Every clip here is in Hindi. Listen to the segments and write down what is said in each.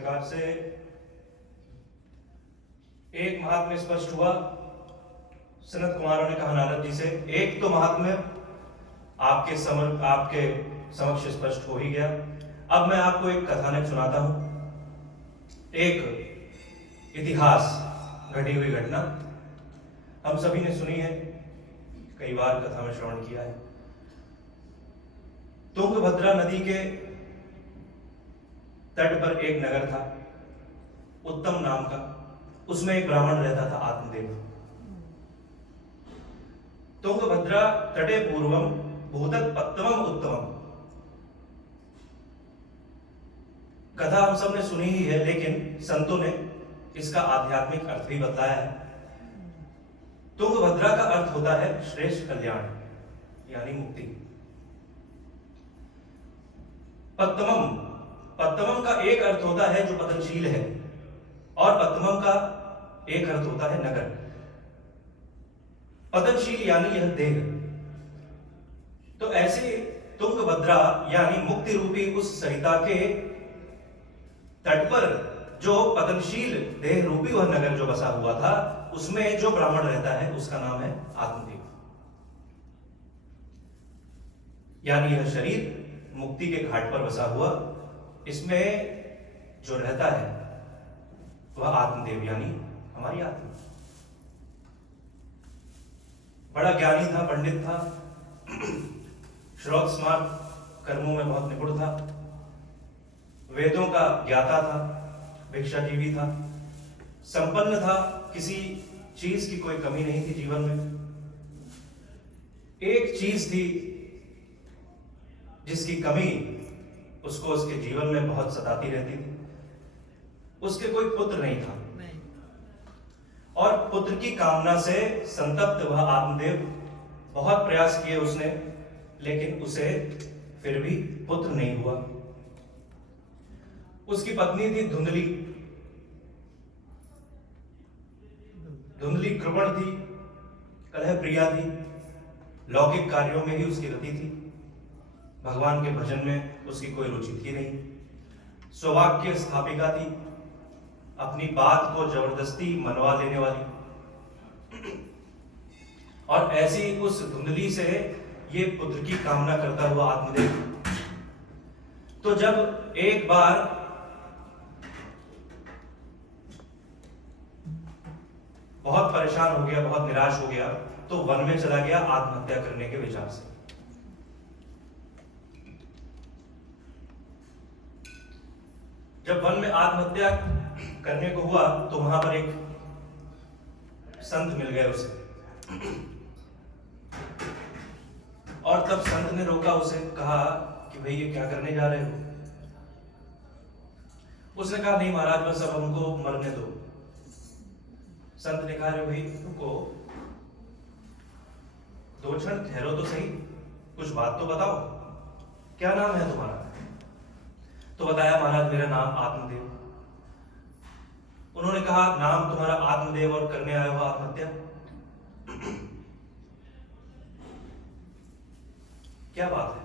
प्रकार से एक महात्म्य स्पष्ट हुआ। सनत कुमारों ने कहा नारद जी से, एक तो महात्म्य आपके समक्ष स्पष्ट हो ही गया। अब मैं आपको एक कथानक सुनाता हूं। एक इतिहास घटी हुई घटना हम सभी ने सुनी है, कई बार कथा में श्रवण किया है। तुंगभद्रा नदी के तट पर एक नगर था, उत्तम नाम का। उसमें एक ब्राह्मण रहता था, आत्मदेव। तुंगभद्रा तटे पूर्वम भूतत् पत्तमम उत्तमम। कथा हम सब ने सुनी ही है, लेकिन संतों ने इसका आध्यात्मिक अर्थ भी बताया है। तुंगभद्रा का अर्थ होता है श्रेष्ठ कल्याण, यानी मुक्ति। पत्तमम, पत्तमम का एक अर्थ होता है जो पतनशील है, और पत्तमम का एक अर्थ होता है नगर। पतनशील यानी यह देह। तो ऐसे तुंगभद्रा यानी मुक्ति रूपी उस सरिता के तट पर जो पतनशील देह रूपी वह नगर जो बसा हुआ था, उसमें जो ब्राह्मण रहता है उसका नाम है आत्मदेव। यानी यह शरीर मुक्ति के घाट पर बसा हुआ, इसमें जो रहता है वह आत्मदेव यानी हमारी आत्मा। बड़ा ज्ञानी था, पंडित था, श्रौत स्मार्त कर्मों में बहुत निपुण था, वेदों का ज्ञाता था, भिक्षाजीवी था, संपन्न था, किसी चीज की कोई कमी नहीं थी जीवन में। एक चीज थी जिसकी कमी उसको उसके जीवन में बहुत सताती रहती थी। उसके कोई पुत्र नहीं था, और पुत्र की कामना से संतप्त वह आत्मदेव बहुत प्रयास किए उसने, लेकिन उसे फिर भी पुत्र नहीं हुआ। उसकी पत्नी थी धुंधली। धुंधली कृपण थी, कलह प्रिया थी, लौकिक कार्यों में ही उसकी रति थी, भगवान के भजन में उसकी कोई रुचि थी नहीं। सौभाग्य स्थापिका थी, अपनी बात को जबरदस्ती मनवा लेने वाली। और ऐसी उस धुंधली से ये पुत्र की कामना करता हुआ आत्मदेव, तो जब एक बार बहुत परेशान हो गया, बहुत निराश हो गया, तो वन में चला गया आत्महत्या करने के विचार से। जब वन में आत्महत्या करने को हुआ तो वहां पर एक संत मिल गए उसे, और तब संत ने रोका उसे, कहा कि भाई ये क्या करने जा रहे हो। उसने कहा नहीं महाराज, बस अब हमको मरने दो। संत ने कहा अरे भाई रुको, दो क्षण ठहरो तो सही, कुछ बात तो बताओ, क्या नाम है तुम्हारा। तो बताया महाराज मेरा नाम आत्मदेव। उन्होंने कहा नाम तुम्हारा आत्मदेव और करने आया हुआ आत्महत्या, क्या बात है।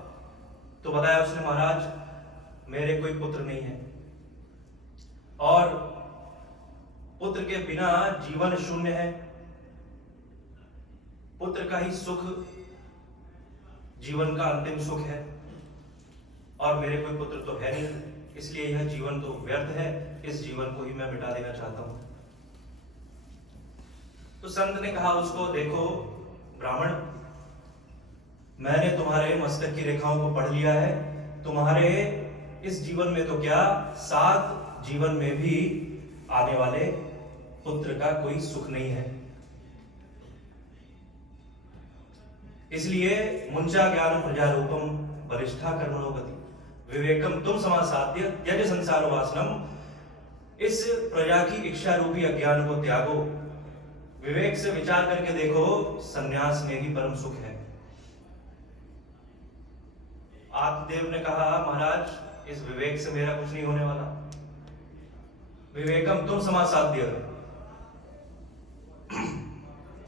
तो बताया उसने महाराज मेरे कोई पुत्र नहीं है, और पुत्र के बिना जीवन शून्य है। पुत्र का ही सुख जीवन का अंतिम सुख है, और मेरे कोई पुत्र तो है नहीं, इसलिए यह जीवन तो व्यर्थ है, इस जीवन को ही मैं मिटा देना चाहता हूं। तो संत ने कहा उसको, देखो ब्राह्मण, मैंने तुम्हारे मस्तक की रेखाओं को पढ़ लिया है। तुम्हारे इस जीवन में तो क्या, 7 जीवन में भी आने वाले पुत्र का कोई सुख नहीं है। इसलिए मुंचा ज्ञान प्रजा रूपम वरिष्ठा कर्मणो गति विवेकम तुम समासाध्य त्यज संसार वासनम। इस प्रजा की इच्छा रूपी अज्ञान को त्यागो, विवेक से विचार करके देखो, संन्यास में ही परम सुख है। आत्मदेव ने कहा महाराज इस विवेक से मेरा कुछ नहीं होने वाला। विवेकम तुम समासाध्य,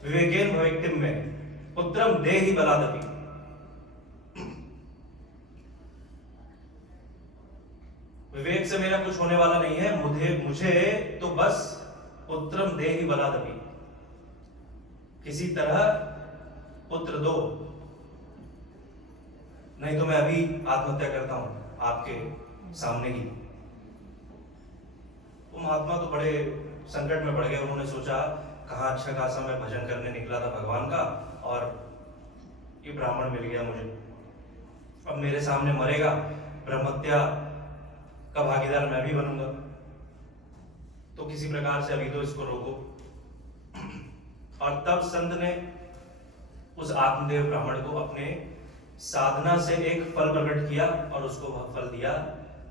विवेकेन भवेक्तिम में पुत्रम देहि बलादपि। विवेक से मेरा कुछ होने वाला नहीं है, मुझे तो बस पुत्रम देहि बलादपि, किसी तरह पुत्र दो, नहीं तो मैं अभी आत्महत्या करता हूं आपके सामने ही। वो महात्मा तो बड़े संकट में पड़ गए। उन्होंने सोचा कहाँ अच्छा खासा मैं भजन करने निकला था भगवान का, और ये ब्राह्मण मिल गया मुझे, अब मेरे सामने मरेगा, ब्रह्महत्या का भागीदार मैं भी बनूंगा, तो किसी प्रकार से अभी तो इसको रोको। और तब संत ने उस आत्मदेव ब्राह्मण को अपने साधना से एक फल प्रकट किया और उसको वह फल दिया।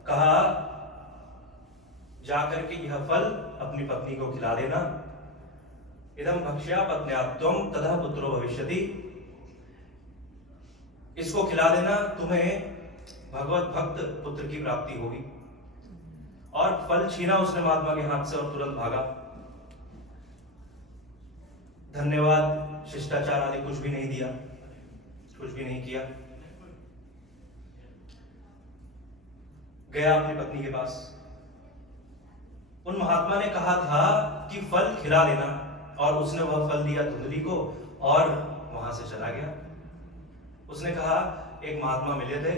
कहा जाकर के यह फल अपनी पत्नी को खिला देना, इदम भक्ष्या पत्न्यात्वम तथा पुत्रो भविष्यति, इसको खिला देना, तुम्हें भगवत भक्त पुत्र की प्राप्ति होगी। और फल छीना उसने महात्मा के हाथ से और तुरंत भागा। धन्यवाद शिष्टाचार आदि कुछ भी नहीं दिया, कुछ भी नहीं किया, गया अपनी पत्नी के पास। उन महात्मा ने कहा था कि फल खिला देना, और उसने वह फल दिया धुंधली को और वहां से चला गया। उसने कहा एक महात्मा मिले थे,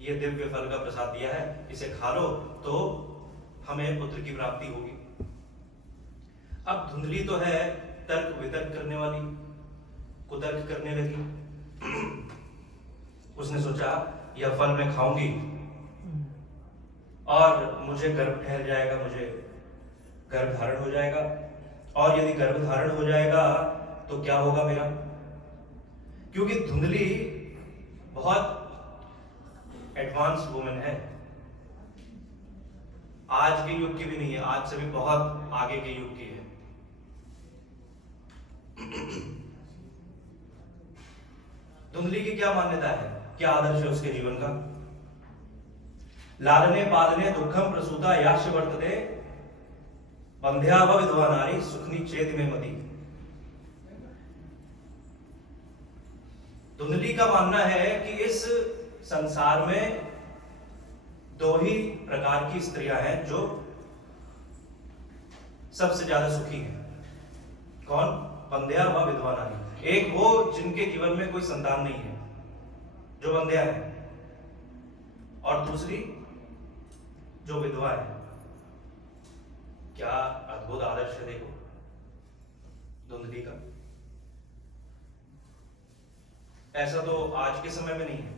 ये दिव्य फल का प्रसाद दिया है, इसे खा लो तो हमें पुत्र की प्राप्ति होगी। अब धुंधली तो है तर्क वितर्क करने वाली, कुतर्क करने लगी। उसने सोचा यह फल मैं खाऊंगी और मुझे गर्भ ठहर जाएगा, मुझे गर्भ धारण हो जाएगा, और यदि गर्भ धारण हो जाएगा तो क्या होगा मेरा, क्योंकि धुंधली बहुत एडवांस वुमेन है, आज के युग की भी नहीं है, आज से भी बहुत आगे के युग की है। धुंधली की क्या मान्यता है, क्या आदर्श है उसके जीवन का? लालने पालने दुखम प्रसूता याश वर्तते, बंध्या व विधवा नारी सुखनी चेत में मती। धुंधली का मानना है कि इस संसार में दो ही प्रकार की स्त्रियां हैं जो सबसे ज्यादा सुखी हैं। कौन? बंध्या व विधवा नारी। एक वो जिनके जीवन में कोई संतान नहीं है, जो बंध्या है, और दूसरी जो विधवा है। क्या अद्भुत आदर्श है, देखो धुंधली का। ऐसा तो आज के समय में नहीं है,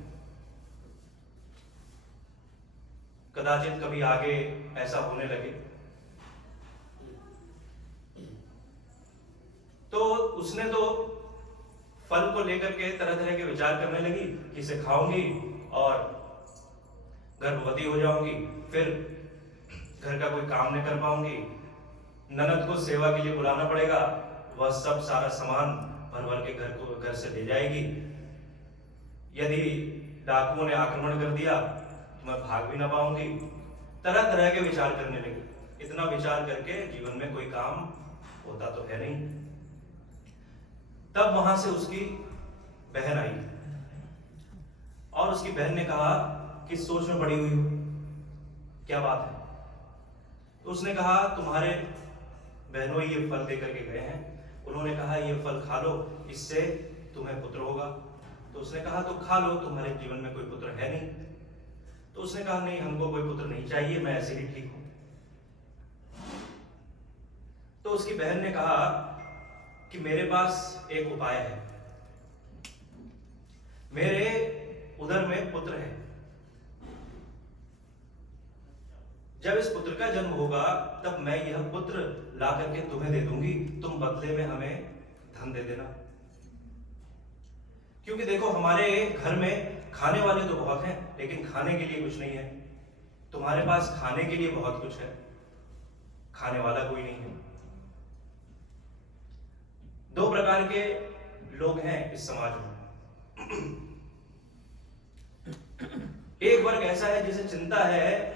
कदाचित कभी आगे ऐसा होने लगे। तो उसने तो फल को लेकर के तरह तरह के विचार करने लगी कि इसे खाऊंगी और गर्भवती हो जाऊंगी, फिर घर का कोई काम नहीं कर पाऊंगी, ननद को सेवा के लिए बुलाना पड़ेगा, वह सब सारा सामान भर भर के घर से ले जाएगी, यदि डाकुओं ने आक्रमण कर दिया तो मैं भाग भी ना पाऊंगी। तरह तरह के विचार करने लगी। इतना विचार करके जीवन में कोई काम होता तो है नहीं। तब वहां से उसकी बहन आई और उसकी बहन ने कहा कि सोच में पड़ी हुई हो, क्या बात है? तो उसने कहा तुम्हारे बहनों ये फल दे करके गए हैं, उन्होंने कहा ये फल खा लो, इससे तुम्हें पुत्र होगा। तो उसने कहा तो खा लो, तुम्हारे जीवन में कोई पुत्र है नहीं। तो उसने कहा नहीं, हमको कोई पुत्र नहीं चाहिए, मैं ऐसे ही ठीक हूं। तो उसकी बहन ने कहा कि मेरे पास एक उपाय है, मेरे उदर में पुत्र है, जब इस पुत्र का जन्म होगा तब मैं यह पुत्र ला करके तुम्हें दे दूंगी, तुम बदले में हमें धन दे देना। क्योंकि देखो हमारे घर में खाने वाले तो बहुत हैं, लेकिन खाने के लिए कुछ नहीं है। तुम्हारे पास खाने के लिए बहुत कुछ है, खाने वाला कोई नहीं है। दो प्रकार के लोग हैं इस समाज में। एक वर्ग ऐसा है जिसे चिंता है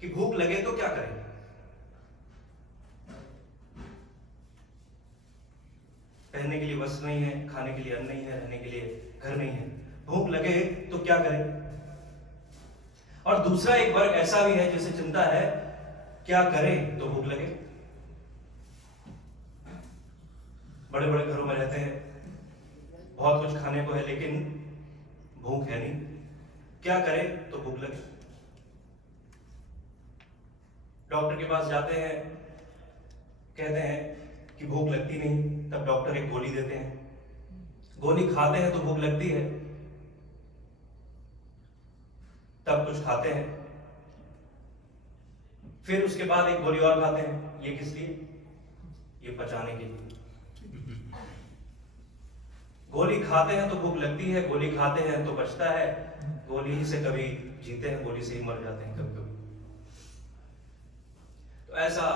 कि भूख लगे तो क्या करें, पहनने के लिए वस्त्र नहीं है, खाने के लिए अन्न नहीं है, रहने के लिए घर नहीं है, भूख लगे तो क्या करें। और दूसरा एक वर्ग ऐसा भी है जिसे चिंता है क्या करें तो भूख लगे। बड़े बड़े घरों में रहते हैं, बहुत कुछ खाने को है लेकिन भूख है नहीं, क्या करें तो भूख लगे। डॉक्टर के पास जाते हैं, कहते हैं कि भूख लगती नहीं, तब डॉक्टर एक गोली देते हैं, गोली खाते हैं तो भूख लगती है, तब कुछ खाते हैं, फिर उसके बाद एक गोली और खाते हैं। ये किस लिए? ये पचाने के लिए। गोली खाते हैं तो भूख लगती है, गोली खाते हैं तो बचता है, गोली ही से कभी जीते हैं, गोली से ही मर जाते हैं कभी कभी। तो ऐसा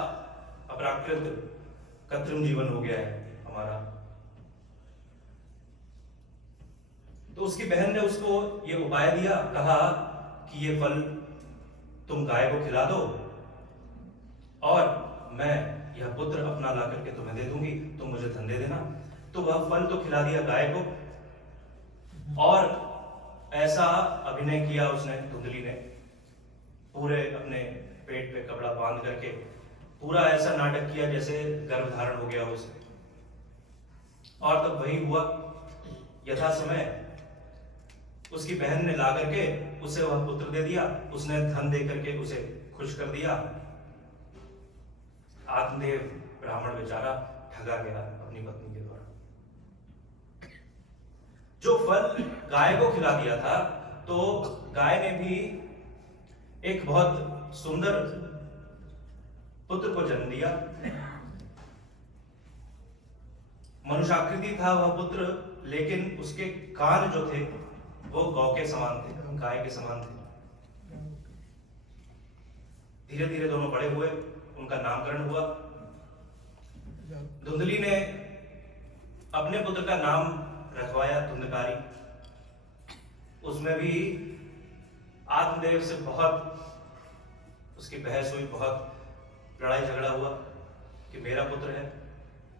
अपराकृत कृत्रिम जीवन हो गया है हमारा। तो उसकी बहन ने उसको ये उपाय दिया, कहा कि ये फल तुम गाय को खिला दो और मैं यह पुत्र अपना ला करके तुम्हें दे दूंगी, तुम मुझे धन दे देना। तो वह फल तो खिला दिया गाय को, और ऐसा अभिनय किया उसने, धुंधली ने, पूरे अपने पेट पे कपड़ा बांध करके पूरा ऐसा नाटक किया जैसे गर्भ धारण हो गया उसे। और तब वही हुआ, यथा समय उसकी बहन ने ला करके उसे वह पुत्र दे दिया, उसने धन दे करके उसे खुश कर दिया। आत्मदेव ब्राह्मण बेचारा ठगा गया अपनी पत्नी के द्वारा। जो फल गाय को खिला दिया था, तो गाय ने भी एक बहुत सुंदर पुत्र को जन्म दिया। मनुष्याकृति था वह पुत्र, लेकिन उसके कान जो थे वो गौ के समान थे, गाय के समान थे। धीरे धीरे दोनों बड़े हुए, उनका नामकरण हुआ। धुंधली ने अपने पुत्र का नाम रखवाया धुंधकारी। उसमें भी आत्मदेव से बहुत उसकी बहस हुई, बहुत लड़ाई झगड़ा हुआ कि मेरा पुत्र है,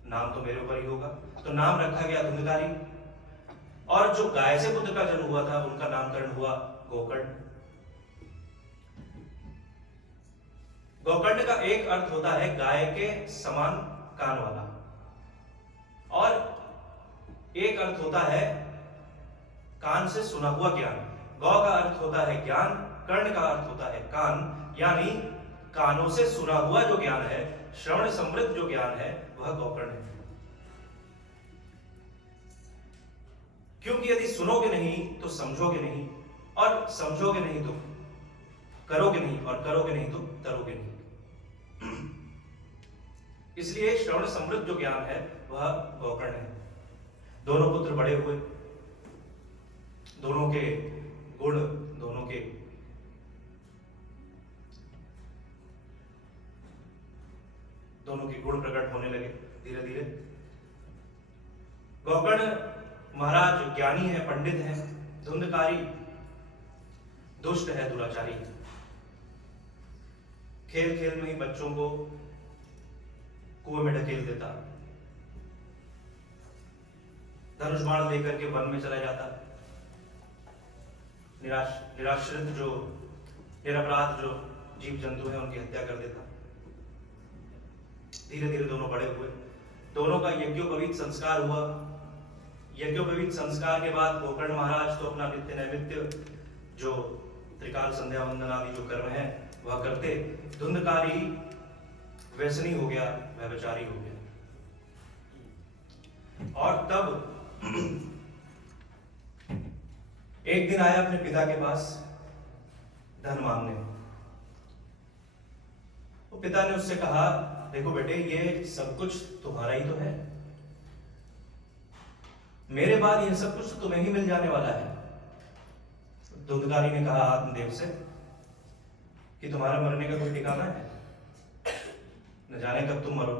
नाम तो मेरे ऊपर ही होगा। तो नाम रखा गया धुंधकारी। और जो गाय से पुत्र का जन्म हुआ था, उनका नामकरण हुआ गोकर्ण। गोकर्ण का एक अर्थ होता है गाय के समान कान वाला, और एक अर्थ होता है कान से सुना हुआ ज्ञान। गौ का अर्थ होता है ज्ञान, कर्ण का अर्थ होता है कान, यानी कानों से सुना हुआ जो ज्ञान है, श्रवण समृद्ध जो ज्ञान है, वह गोकर्ण है। क्योंकि यदि सुनोगे नहीं तो समझोगे नहीं, और समझोगे नहीं तो करोगे नहीं, और करोगे नहीं तो तरोगे नहीं। इसलिए श्रवण समृद्ध जो ज्ञान है वह गोकर्ण है। दोनों पुत्र बड़े हुए, दोनों के गुण, दोनों के गुण प्रकट होने लगे धीरे धीरे। गोकर्ण महाराज ज्ञानी है, पंडित है, धुंधकारी दुष्ट है, दुराचारी है। खेल खेल में ही बच्चों को कुएं में ढकेल देता, धनुष बाण लेकर के वन में चला जाता, निराश्रित जो निरपराध जो जीव जंतु है उनकी हत्या कर देता। धीरे धीरे दोनों बड़े हुए, दोनों का यज्ञोपवीत संस्कार हुआ। यज्ञोपवीत संस्कार के बाद गोकर्ण महाराज तो अपना नित्य नैमित्य जो त्रिकाल संध्या वंदन आदि जो कर्म है वह करते। धुंधकारी व्यसनी हो गया, व्यभिचारी हो गया। और तब एक दिन आया अपने पिता के पास धन मांगने। वो पिता ने उससे कहा, देखो बेटे, ये सब कुछ तुम्हारा ही तो है, मेरे बाद यह सब कुछ तुम्हें ही मिल जाने वाला है। धुंधकारी ने कहा आत्मदेव से कि तुम्हारा मरने का कोई ठिकाना है, न जाने कब तुम मरो,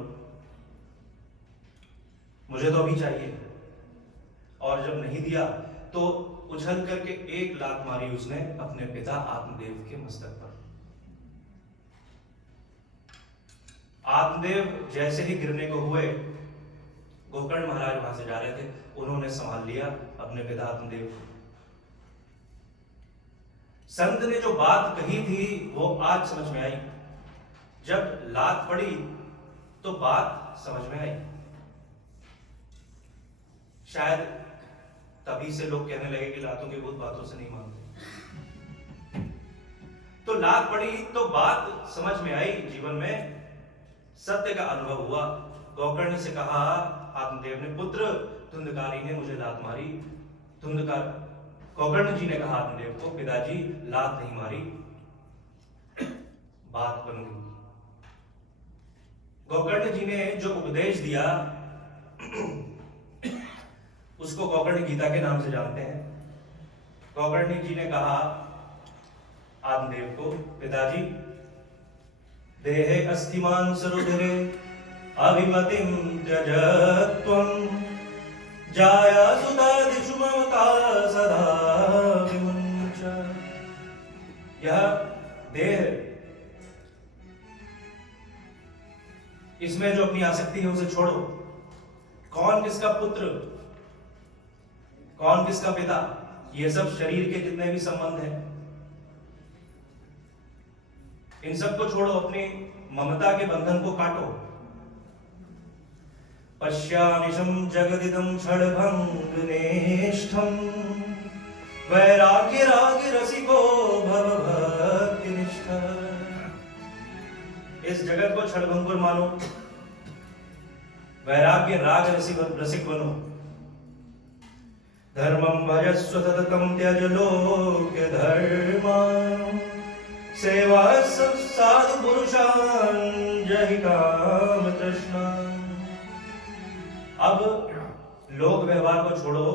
मुझे तो अभी चाहिए। और जब नहीं दिया तो उछल करके 1 लात मारी उसने अपने पिता आत्मदेव के मस्तक पर। आत्मदेव जैसे ही गिरने को हुए, गोकर्ण महाराज वहां से जा रहे थे, उन्होंने संभाल लिया अपने पिता आत्मदेव को। संत ने जो बात कही थी वो आज समझ में आई। जब लात पड़ी तो बात समझ में आई। शायद तभी से लोग कहने लगे कि लातों के भूत बातों से नहीं मानते। तो लात पड़ी तो बात समझ में आई। जीवन में सत्य का अनुभव हुआ। गोकर्ण से कहा आत्मदेव ने, पुत्र धुंधकारी ने मुझे लात मारी। गोकर्ण जी ने कहा आत्मदेव को, पिताजी लात नहीं मारी, बात बन गई। गोकर्ण जी ने जो उपदेश दिया उसको गोकर्ण गीता के नाम से जानते हैं। गोकर्ण जी ने कहा आत्मदेव को, पिताजी देहे अस्थिमान सरुधिरे अभिमतिम त्यजत्वं जाया सुतादिषु ममता सदा विमुञ्च। यह देह, इसमें जो अपनी आसक्ति है उसे छोड़ो। कौन किसका पुत्र, कौन किसका पिता, ये सब शरीर के जितने भी संबंध हैं, इन सबको छोड़ो, अपनी ममता के बंधन को काटो। पश्यामिशं जगदिदं षड्भंगनिष्ठं वैराग्य राग रसिको भव भक्तिनिष्ठ। इस जगत को क्षणभंगुर मानो, वैराग्य राग रसिक बनो। धर्मं भजस्व सततं त्यज लोक्य धर्मान् सेवा साधु पुरुषान् जहि काम तृष्णान्। अब लोक व्यवहार को छोड़ो,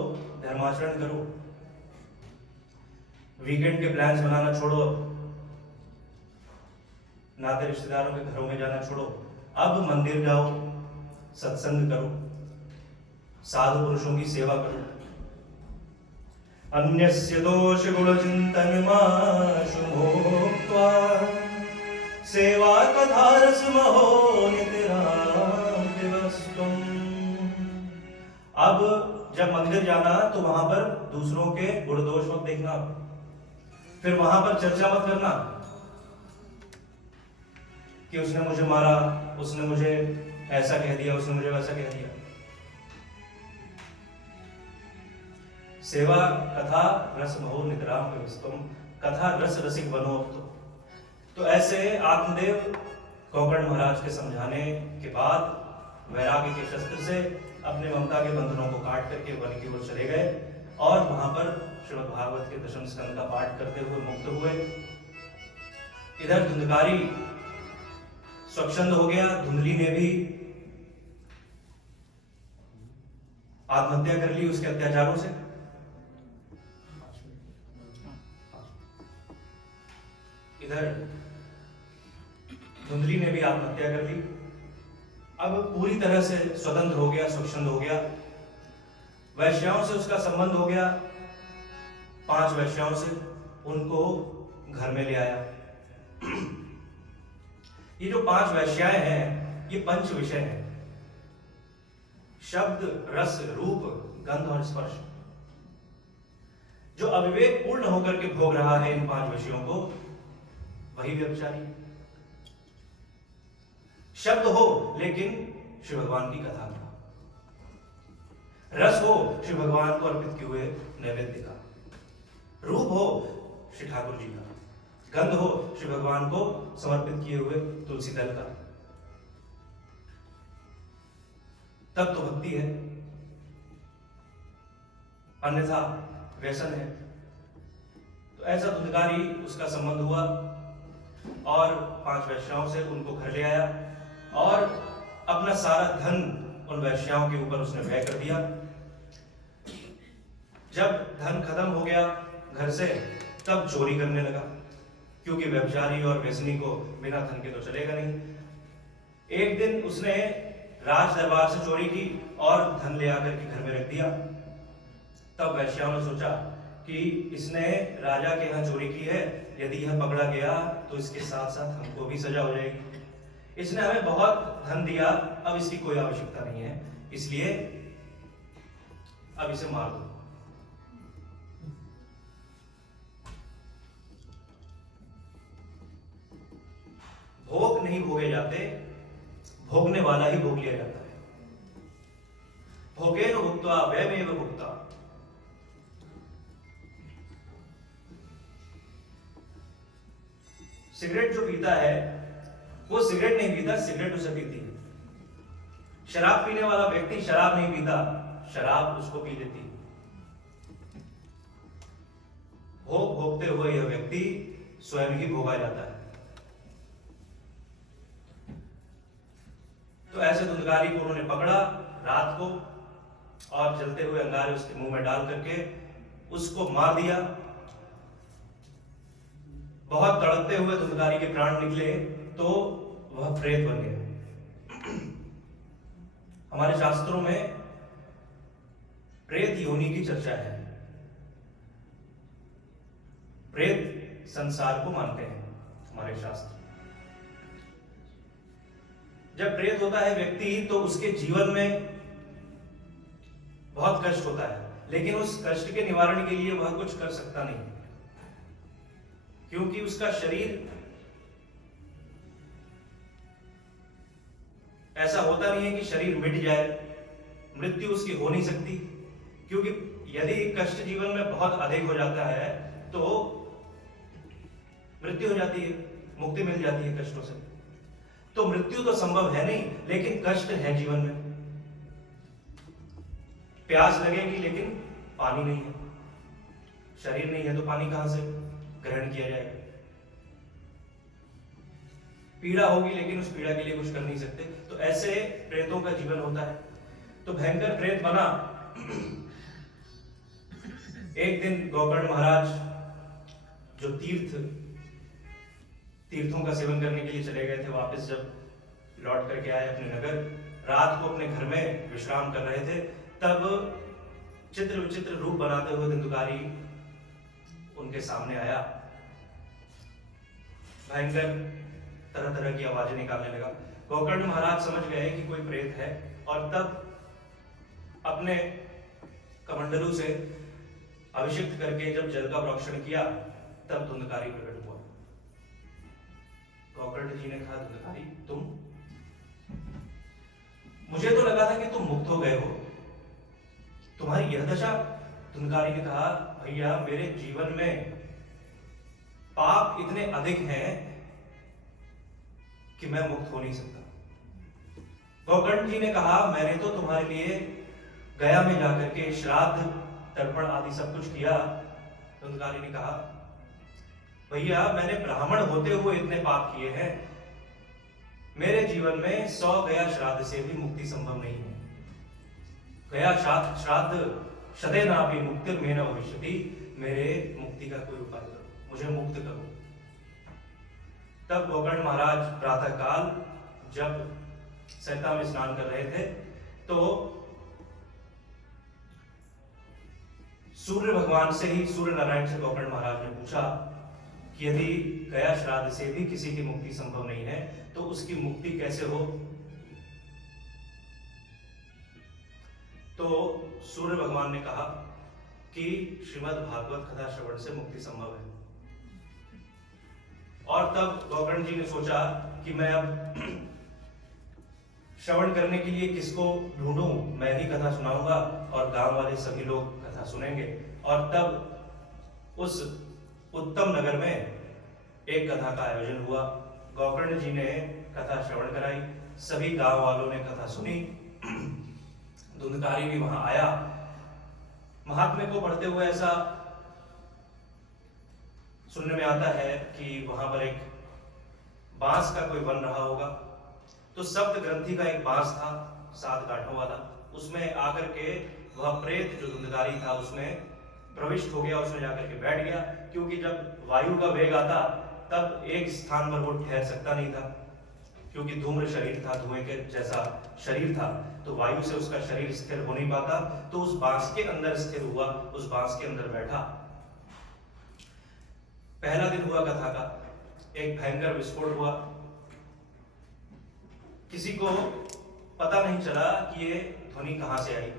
धर्माचरण करो। वीकेंड के प्लान्स बनाना छोड़ो, नाते रिश्तेदारों के घरों में जाना छोड़ो। अब मंदिर जाओ, सत्संग करो, साधु पुरुषों की सेवा करो। अन्यस्य दोष गुण चिंतनमाशु भोक्त्वा सेवा कथा रस महो नितरां दिवस्त्वम्। अब जब मंदिर जाना तो वहां पर दूसरों के गुण दोष मत देखना, फिर वहां पर चर्चा मत करना कि उसने मुझे मारा, उसने मुझे ऐसा कह दिया, उसने मुझे वैसा कह दिया। सेवा कथा रस महो नितराम दिवस्त्वम्। कथा रस रसिक बनो। तो ऐसे आत्मदेव गोकर्ण महाराज के समझाने के बाद वैराग्य के शस्त्र से अपने ममता के बंधनों को काट करके वन की ओर चले गए और वहां पर श्रीमद् भागवत के दशम स्कंद का पाठ करते हुए मुक्त हुए। इधर धुंधकारी स्वच्छंद हो गया। धुंधली ने भी आत्महत्या कर ली उसके अत्याचारों से। इधर धुंधली ने भी आत्महत्या कर ली। अब पूरी तरह से स्वतंत्र हो गया, स्वच्छंद हो गया। वैश्याओं से उसका संबंध हो गया, 5 वैश्याओं से, उनको घर में ले आया। ये जो 5 वैश्याएं हैं ये पंच विषय हैं, शब्द, रस, रूप, गंध और स्पर्श। जो अविवेक पूर्ण होकर के भोग रहा है इन 5 विषयों को, वही व्यभिचारी। शब्द हो लेकिन श्री भगवान की कथा का, रस हो श्री भगवान को अर्पित किए हुए नैवेद्य का, रूप हो श्री ठाकुर जी का, गंध हो श्री भगवान को समर्पित किए हुए तुलसी दल का, तब तो भक्ति है, अन्यथा व्यसन है। तो ऐसा धुंधकारी उसका संबंध हुआ और 5 वैश्याओं से उनको घर ले आया और अपना सारा धन उन वैश्याओं के ऊपर उसने व्यय कर दिया। जब धन खत्म हो गया घर से, तब चोरी करने लगा, क्योंकि व्यभिचारी और व्यसनी को बिना धन के तो चलेगा नहीं। एक दिन उसने राज दरबार से चोरी की और धन ले आकर के घर में रख दिया। तब वैश्याओं ने सोचा कि इसने राजा के यहाँ चोरी की है, यदि यह पकड़ा गया तो इसके साथ साथ हमको भी सजा हो जाएगी। इसने हमें बहुत धन दिया, अब इसकी कोई आवश्यकता नहीं है, इसलिए अब इसे मार दो। भोग नहीं भोगे जाते, भोगने वाला ही भोग लिया जाता है। भोगेन भुक्त्वा वयमेव भुक्ता। सिगरेट जो पीता है वो सिगरेट नहीं पीता, सिगरेट उसे पीती है। शराब पीने वाला व्यक्ति शराब नहीं पीता, शराब उसको पी लेती है। भोग भोगते हुए यह व्यक्ति स्वयं ही भोगा जाता है। तो ऐसे धुंधकारी को उन्होंने पकड़ा रात को और जलते हुए अंगारे उसके मुंह में डाल करके उसको मार दिया। बहुत तड़पते हुए धुंधकारी के प्राण निकले तो वह प्रेत बन गया। हमारे शास्त्रों में प्रेत योनि की चर्चा है। प्रेत संसार को मानते हैं हमारे शास्त्र। जब प्रेत होता है व्यक्ति तो उसके जीवन में बहुत कष्ट होता है, लेकिन उस कष्ट के निवारण के लिए वह कुछ कर सकता नहीं, क्योंकि उसका शरीर ऐसा होता नहीं है कि शरीर मिट जाए, मृत्यु उसकी हो नहीं सकती। क्योंकि यदि कष्ट जीवन में बहुत अधिक हो जाता है तो मृत्यु हो जाती है, मुक्ति मिल जाती है कष्टों से। तो मृत्यु तो संभव है नहीं, लेकिन कष्ट है जीवन में। प्यास लगेगी लेकिन पानी नहीं है, शरीर नहीं है तो पानी कहां से ग्रहण किया जाएगा। पीड़ा होगी लेकिन उस पीड़ा के लिए कुछ कर नहीं सकते। तो ऐसे प्रेतों का जीवन होता है। तो भयंकर प्रेत बना। एक दिन गोकर्ण महाराज जो तीर्थों का सेवन करने के लिए चले गए थे, वापस जब लौट करके आए अपने नगर, रात को अपने घर में विश्राम कर रहे थे, तब चित्र विचित्र रूप बनाते हुए धुंधकारी उनके सामने आया। भयंकर तरह तरह की आवाजें निकालने लगा। गोकर्ण महाराज समझ गए कि कोई प्रेत है और तब अपने कमंडलू से अभिषिक्त करके जब जल का प्रोक्षण किया तब धुंधकारी प्रकट हुआ। गोकर्ण जी ने कहा, धुंधकारी तुम, मुझे तो लगा था कि तुम मुक्त हो गए हो, तुम्हारी यह दशा। धुंधकारी ने कहा, भैया मेरे जीवन में पाप इतने अधिक हैं कि मैं मुक्त हो नहीं सकता। गोकर्ण जी ने कहा, मैंने तो तुम्हारे लिए गया में जाकर के श्राद्ध तर्पण आदि सब कुछ किया। धुंधकारी ने कहा, भैया मैंने ब्राह्मण होते हुए इतने पाप किए हैं, मेरे जीवन में 100 गया श्राद्ध से भी मुक्ति संभव नहीं है। गया श्राद्ध शतेनापि मुक्तिर्मेन भविष्यति, मेरे मुक्ति का कोई उपाय करो, मुझे मुक्त करो। तब गोकर्ण महाराज प्रातः काल जब सैता में स्नान कर रहे थे तो सूर्य भगवान से ही, सूर्य नारायण से गोकर्ण महाराज ने पूछा कि यदि गया श्राद्ध से भी किसी की मुक्ति संभव नहीं है तो उसकी मुक्ति कैसे हो। तो सूर्य भगवान ने कहा कि श्रीमद् भागवत कथा श्रवण से मुक्ति संभव है। और तब गोकर्ण जी ने सोचा कि मैं अब श्रवण करने के लिए किसको ढूंढूं, मैं ही कथा सुनाऊंगा और गांव वाले सभी लोग कथा सुनेंगे। और तब उस उत्तम नगर में एक कथा का आयोजन हुआ। गोकर्ण जी ने कथा श्रवण कराई, सभी गांव वालों ने कथा सुनी। धुंधकारी भी वहां आया। महात्म्य को पढ़ते हुए ऐसा सुनने में आता है कि वहां पर एक बांस का कोई वन रहा होगा। तो सप्त ग्रंथि का एक बांस था 7 गांठों वाला, उसमें आकर के वह प्रेत जो धुंधकारी था उसमें प्रविष्ट हो गया, उसमें जाकर के बैठ गया। क्योंकि जब वायु का वेग आता तब एक स्थान पर वो ठहर सकता नहीं था, क्योंकि धूम्र शरीर था, धुएं के जैसा शरीर था, तो वायु से उसका शरीर स्थिर हो नहीं पाता। तो उस बांस के अंदर स्थिर हुआ, उस बांस के अंदर बैठा। पहला दिन हुआ कथा का, एक भयंकर विस्फोट हुआ। किसी को पता नहीं चला कि ये ध्वनि कहां से आई,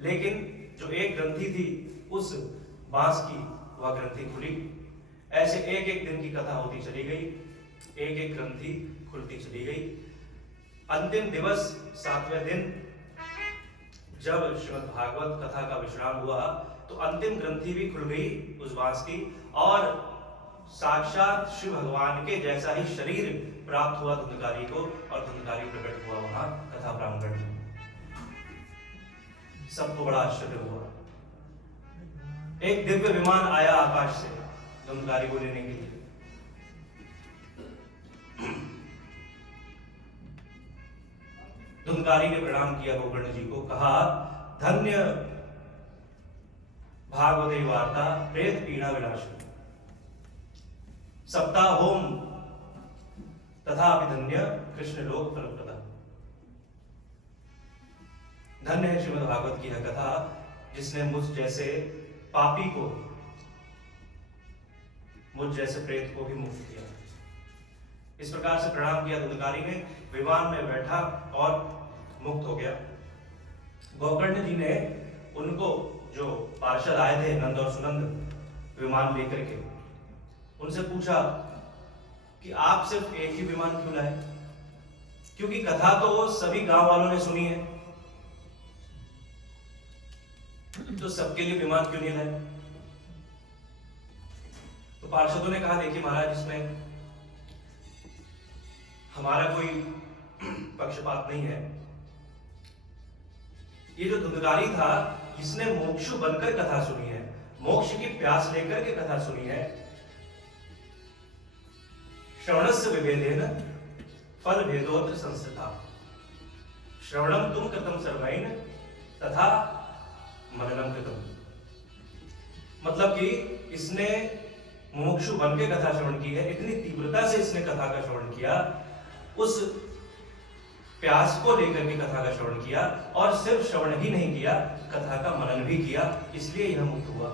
लेकिन जो एक ग्रंथि थी उस बांस की, वह ग्रंथि खुली। ऐसे एक एक दिन की कथा होती चली गई, एक एक ग्रंथि खुलती चली गई। अंतिम दिवस 7वें दिन जब श्रीमद् भागवत कथा का विश्राम हुआ तो अंतिम ग्रंथि भी खुल गई उस बांस की, और साक्षात श्री भगवान के जैसा ही शरीर प्राप्त हुआ धुंधकारी को, और धुंधकारी प्रकट हुआ वहां कथा प्रांगण में। सबको बड़ा आश्चर्य हुआ। एक दिव्य विमान आया आकाश से धुंधकारी को लेने के लिए। धुंधकारी ने प्रणाम किया गोकर्ण जी को, कहा धन्य भागवते वार्ता प्रेत पीड़ा विनाशिनी सप्ताह होम तथा अभिधन्य कृष्ण लोक फलप्रदा। धन्य है श्रीमद् भागवत की यह कथा जिसने मुझ जैसे पापी को, मुझ जैसे प्रेत को भी मुक्त किया। इस प्रकार से प्रणाम किया धुंधकारी ने, विमान में बैठा और मुक्त हो गया। गोकर्ण जी ने उनको, जो पार्षद आए थे नंद और सुनंद विमान लेकर के, उनसे पूछा कि आप सिर्फ एक ही विमान क्यों लाए, क्योंकि कथा तो सभी गांव वालों ने सुनी है, तो सबके लिए विमान क्यों नहीं लाए। तो पार्षदों ने कहा देखिए महाराज, इसमें हमारा कोई पक्षपात नहीं है। ये जो धुंधकारी था इसने मोक्षु बनकर कथा सुनी है, मोक्ष की प्यास लेकर के कथा सुनी है। श्रवणस्य विभेदेन फल भेदोत्र संस्थिता, श्रवणम तुम कृतम सर्वैन तथा मननम कृतम। मतलब कि इसने मोक्षु बन के कथा श्रवण की है, इतनी तीव्रता से इसने कथा का श्रवण किया, उस प्यास को लेकर के कथा का श्रवण किया, और सिर्फ श्रवण ही नहीं किया, कथा का मनन भी किया, इसलिए यह मुक्त हुआ,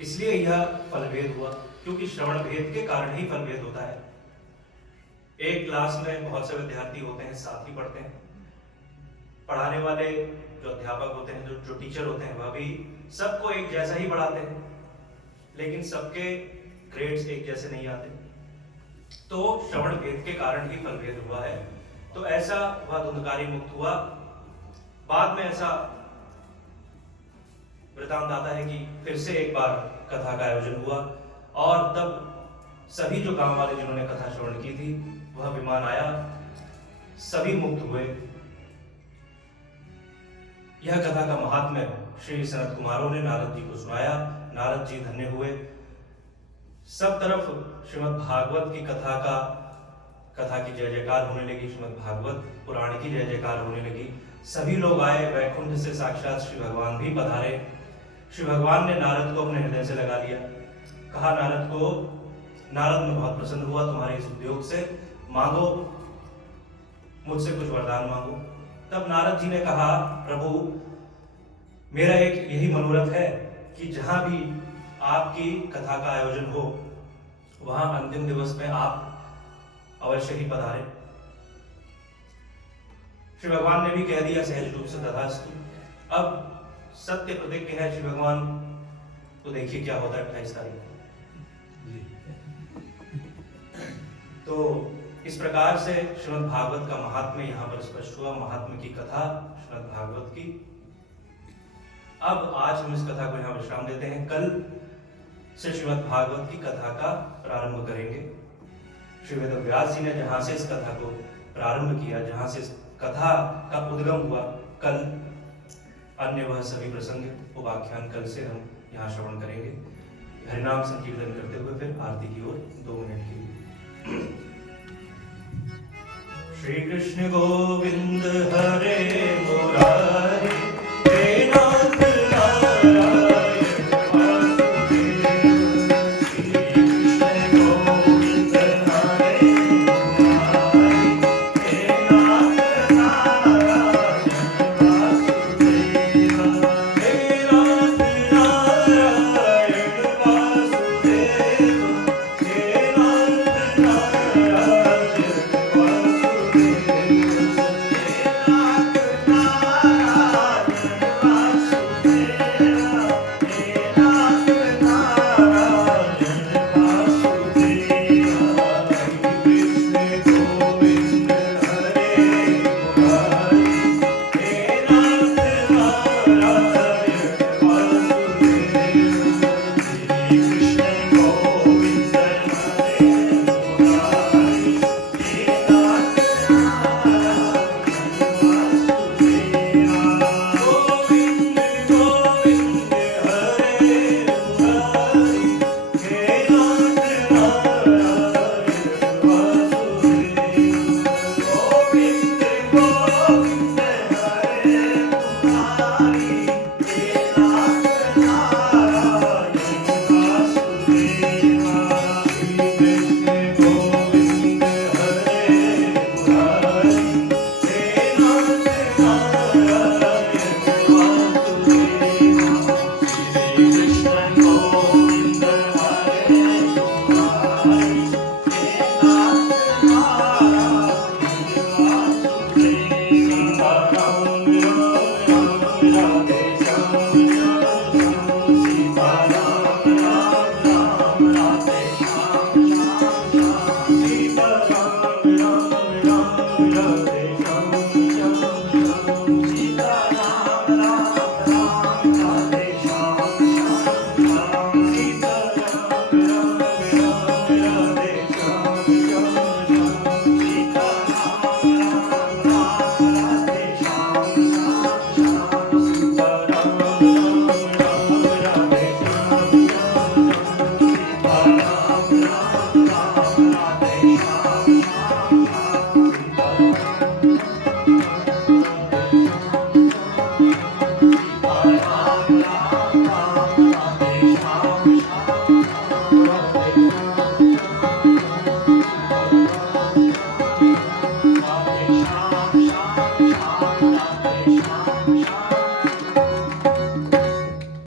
इसलिए यह फलभेद हुआ, क्योंकि श्रवण भेद के कारण ही फलभेद होता है। एक क्लास में बहुत से विद्यार्थी होते हैं, साथ ही पढ़ते हैं, पढ़ाने वाले जो अध्यापक होते हैं, जो टीचर होते हैं, वह भी सबको एक जैसा ही पढ़ाते हैं, लेकिन सबके ग्रेड्स एक जैसे नहीं आते, तो श्रवण भेद के कारण ही फलभेद हुआ है। तो ऐसा वह धुंधकारी मुक्त हुआ। बाद में ऐसा वृतांत आता है कि फिर से एक बार कथा का आयोजन हुआ, और तब सभी जो गांव वाले जिन्होंने कथा श्रवण की थी वह विमान आया, सभी मुक्त हुए। यह कथा का महात्म्य श्री सनत कुमारों ने नारद जी को सुनाया, नारद जी धन्य हुए। सब तरफ श्रीमद् भागवत की कथा की जय जयकार होने लगी, श्रीमद् भागवत पुराण की जय जयकार होने लगी। सभी लोग आए, वैकुंठ से साक्षात श्री भगवान भी पधारे। श्री भगवान ने नारद को अपने हृदय से लगा लिया, कहा नारद को, नारद में बहुत प्रसन्न हुआ तुम्हारे इस उद्योग से, मांगो, मुझसे कुछ वरदान मांगो। तब नारद जी ने कहा प्रभु, मेरा एक यही मनोरथ है कि जहां भी आपकी कथा का आयोजन हो वहां अंतिम दिवस में आप अवश्य ही पधारे। श्री भगवान ने भी कह दिया सहज रूप से तथास्तु। अब सत्य प्रतिज्ञ है श्री भगवान, तो देखिए क्या होता है 28 तारीख को। तो इस प्रकार से श्रीमद् भागवत का महात्म्य यहाँ पर स्पष्ट हुआ, महात्म्य की कथा श्रीमद् भागवत की। अब आज हम इस कथा को यहाँ विश्राम देते हैं, कल से श्रीमद् भागवत की कथा का प्रारंभ करेंगे। श्री वेद व्यास जी ने जहां से इस कथा को प्रारंभ किया, जहां से इस कथा का उद्गम हुआ, कल अन्य वह सभी प्रसंग उपाख्यान कल से हम यहाँ श्रवण करेंगे। हरिनाम संकीर्तन करते हुए फिर आरती की ओर 2 मिनट की। श्री कृष्ण गोविंद हरे मुरारी, हे नाथ नारायण शाम